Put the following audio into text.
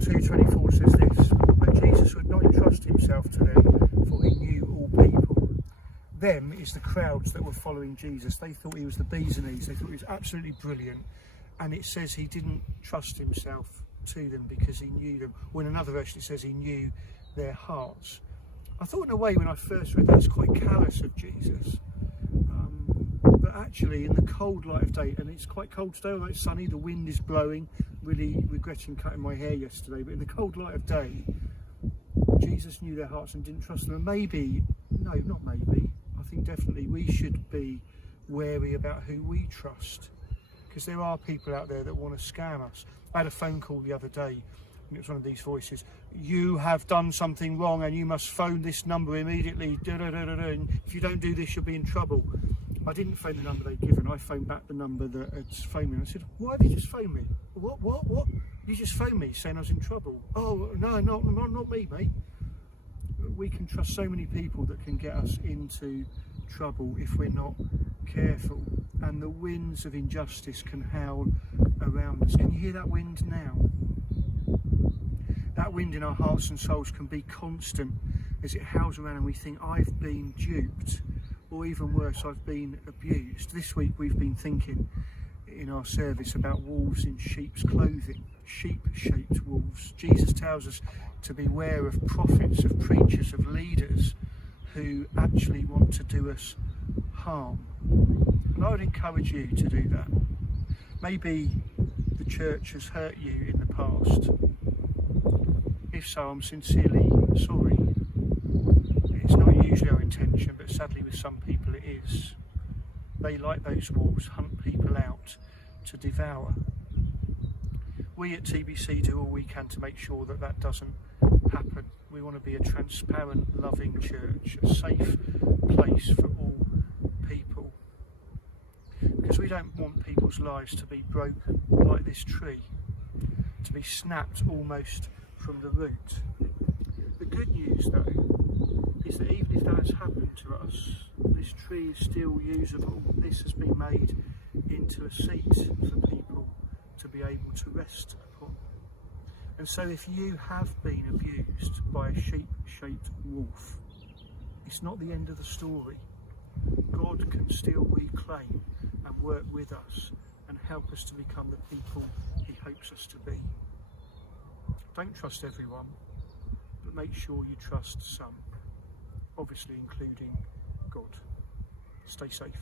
John 2:24 says this: "But Jesus would not entrust himself to them, for he knew all people." Them is the crowds that were following Jesus. They thought he was the bee's knees. They thought he was absolutely brilliant. And it says he didn't trust himself to them because he knew them. Or in another version it says he knew their hearts. I thought in a way when I first read that, it's quite callous of Jesus. But actually in the cold light of day, and it's quite cold today, although it's sunny, the wind is blowing, really regretting cutting my hair yesterday, but in the cold light of day, Jesus knew their hearts and didn't trust them. And maybe, no, not maybe, I think definitely we should be wary about who we trust, because there are people out there that want to scam us. I had a phone call the other day, and it was one of these voices: "You have done something wrong and you must phone this number immediately, and if you don't do this you'll be in trouble." I didn't phone the number they'd given, I phoned back the number that had phoned me, and I said, "Why have you just phoned me?" What? You just phoned me saying I was in trouble." "Oh, no, not me, mate." We can trust so many people that can get us into trouble if we're not careful, and the winds of injustice can howl around us. Can you hear that wind now? That wind in our hearts and souls can be constant as it howls around and we think, I've been duped, or even worse, I've been abused. This week we've been thinking in our service about wolves in sheep's clothing, sheep-shaped wolves. Jesus tells us to beware of prophets, of preachers, of leaders who actually want to do us harm. And I would encourage you to do that. Maybe the church has hurt you in the past. If so, I'm sincerely sorry. It's not usually our intention, but sadly with some people it is. They, like those wolves, hunt people out to devour. We at TBC do all we can to make sure that that doesn't happen. We want to be a transparent, loving church, a safe place for all people. Because we don't want people's lives to be broken like this tree, to be snapped almost from the root. The good news though is that even if that has happened to us, this tree is still usable. This has been made into a seat for people to be able to rest upon. And so if you have been abused by a sheep-shaped wolf, it's not the end of the story. God can still reclaim and work with us and help us to become the people he hopes us to be. Don't trust everyone, but make sure you trust some, obviously including God. Stay safe.